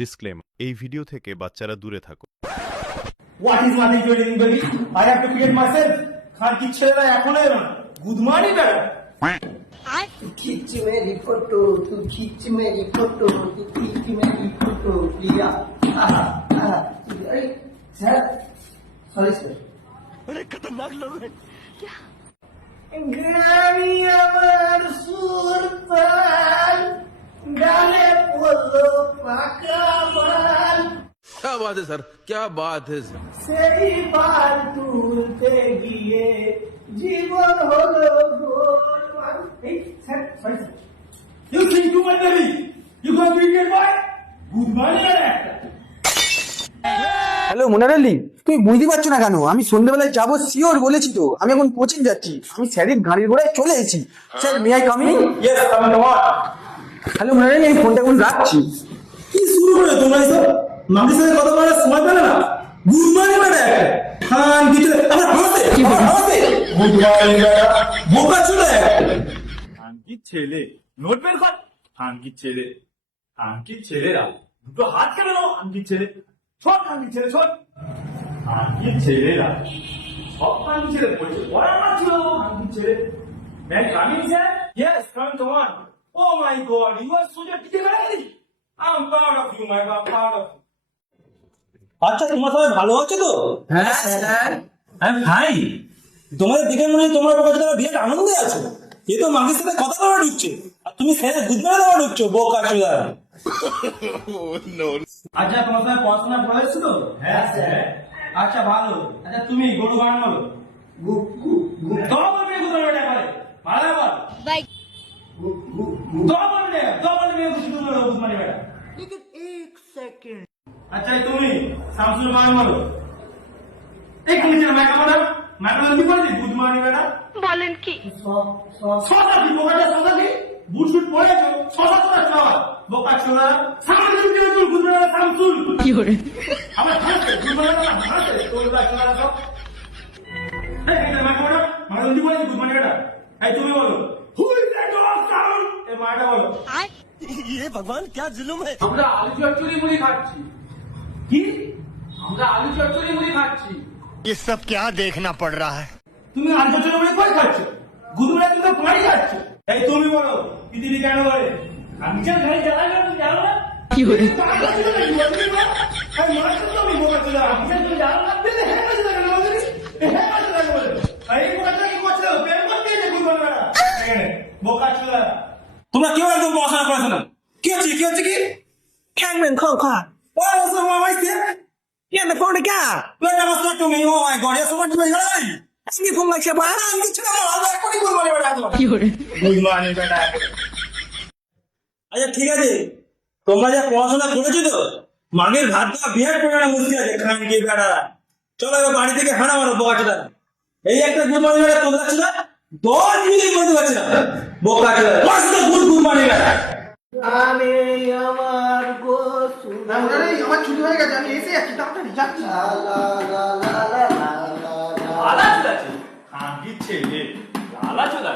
Disclaimer, এই video থেকে বাচ্চারা দূরে থাকো। What is nothing to anything, baby? I have to create myself. খান কি ছেলেরা এখন এলো না। গুড মর্নিং বেটা। खींच मेरी फोटो, तू खींच मेरी फोटो, तू खींच मेरी फोटो, लिया। अरे सर, सॉरी सर। अरे खतरनाक लोग हैं। गानी अमर सुरताल, गाने बोलो पाका माल। क्या बात है सर, क्या बात है सर। সেই বার তুলতে গিয়ে জীবন হলো গোলমাল। এই sir sorry sir. You think too much, baby? You gonna be your boy? Good morning বেটা। হ্যালো মোনার আলী, তুমি বুঝতে পারছো না কেন? আমি সন্ধ্যেবেলায় যাবো শিওর বলেছি তো। আমি এখন কোচিং যাচ্ছি। আমি স্যারের গাড়ির ঘোড়ায় চলে এসেছি। Sir may I coming? Yes, come on. Hello Monar Ali, আমি ফোনটা এখন রাখছি। কি শুরু করে তোমরা এসব? মামির সাথে কথা বলার সময় পেলে না? গুড মর্নিং বেটা। খান কি ছেলে? আমার হাসতে। গুড মর্নিং বেটা। বোকা ছেলে। খান কি ছেলে? নোট বের কর। খান কি ছেলে? খান কি ছেলেরা দুটো হাত কেটে নাও। খান কি ছেলে? ছোট খান কি ছেলে ছোট। খান কি ছেলেরা সব খান কি ছেলে বলছে পড়া না ছিল। খান কি ছেলে? Man coming sir? Yes come to one. Oh my god, you are সুজ টিকে গেলি। I am proud of you my god, proud of. আচ্ছা তোমরা সবাই ভালো আছো তো? হ্যাঁ স্যার। আমি ভাই তোমাদের দেখে মনে হয় তোমরা বোকা চোদা বিরাট আনন্দে আছো। এ তো মাগের সাথে কথা বলা ঢুকছে আর তুমি স্যারের গুদমারা দেওয়া ঢুকছো বোকা চোদা। আচ্ছা তোমার সাথে পড়াশোনা পড়াচ্ছো তো? হ্যাঁ স্যার। আচ্ছা ভালো। আচ্ছা তুমি গরু গান বলো। তোমার বলবে গুদমারা বেটা করে ভালো বল। তোমার বলবে গুদমারা বেটা। আচ্ছা তুমি শামসুল গান বলো। এই কমিটির ম্যাডাম কি বলছি গুড মর্নিং বেটা বলেন কি? ছটা কি বোকাটা ছটা কি বুট শুট পড়েছো ছটা ছটা খাওয়া বোকা ছোড়া শামসুল কি বলছো গুড মর্নিং শামসুল কি করে? আমার ভাষা গুড মর্নিং না ভাষা তোর ছোড়া সব। এই ম্যাডাম কি বলছি গুড মর্নিং বেটা। এই তুমি বলো who is that dog sound. এই মাটা বলো। ये भगवान क्या जुल्म है। আমরা আলু চচ্চড়ি মুড়ি খাচ্ছি। কি আমরা আলু চচ্চড়ি মুড়ি খাচ্ছি। ये सब क्या देखना पड़ रहा है। তুমি আন্তর্জাতিক বলে কই খাচ্ছ? গুদুরা তুমি তো পানি খাচ্ছ। এই তুমি বলো পৃথিবী কেন বলে আমি যা খাই জ্বালা না তুমি জানো না? কি করে? আমি মাছ তো আমি বোকা ছিল আমি যা তুমি জানো না দিলে হ্যাঁ মাছ লাগে না বলে হ্যাঁ মাছ লাগে বলে এই বোকাটা কি করছে প্রেম করতে যে গুদুরা এখানে বোকা ছিল। তোমরা কেউ একদম পড়াশোনা করেছো না। কি হচ্ছে কি খ্যাংমেন খং খা। What was the one I said? Yeah, the phone ka. When I was talking to me, oh my god, yes, what do you mean? Aski phone like siapa? কি করে? Good morning, বেটা। আচ্ছা ঠিক আছে তোমরা যা পড়াশোনা করেছো তো মাগের ভাত দেওয়া বিহার করে না মুশকিল আছে খান কি বেটা। চলো এবার বাড়ি থেকে হানা মারো বোকা চোদা। এই একটা গুড মর্নিং বেটা তোমরা ছিল 10 মিনিট বলতে পারছি না বোকা চোদা। বস তো গুড মর্নিং বেটা। গানে আমার গোসু। আমার ছুটি হয়ে গেছে, আমি এসে যাচ্ছি, তাড়াতাড়ি যাচ্ছি। লা লা লা লা লা লা লা লা। লালা চোদা খান কি ছেলে লালা চোদা।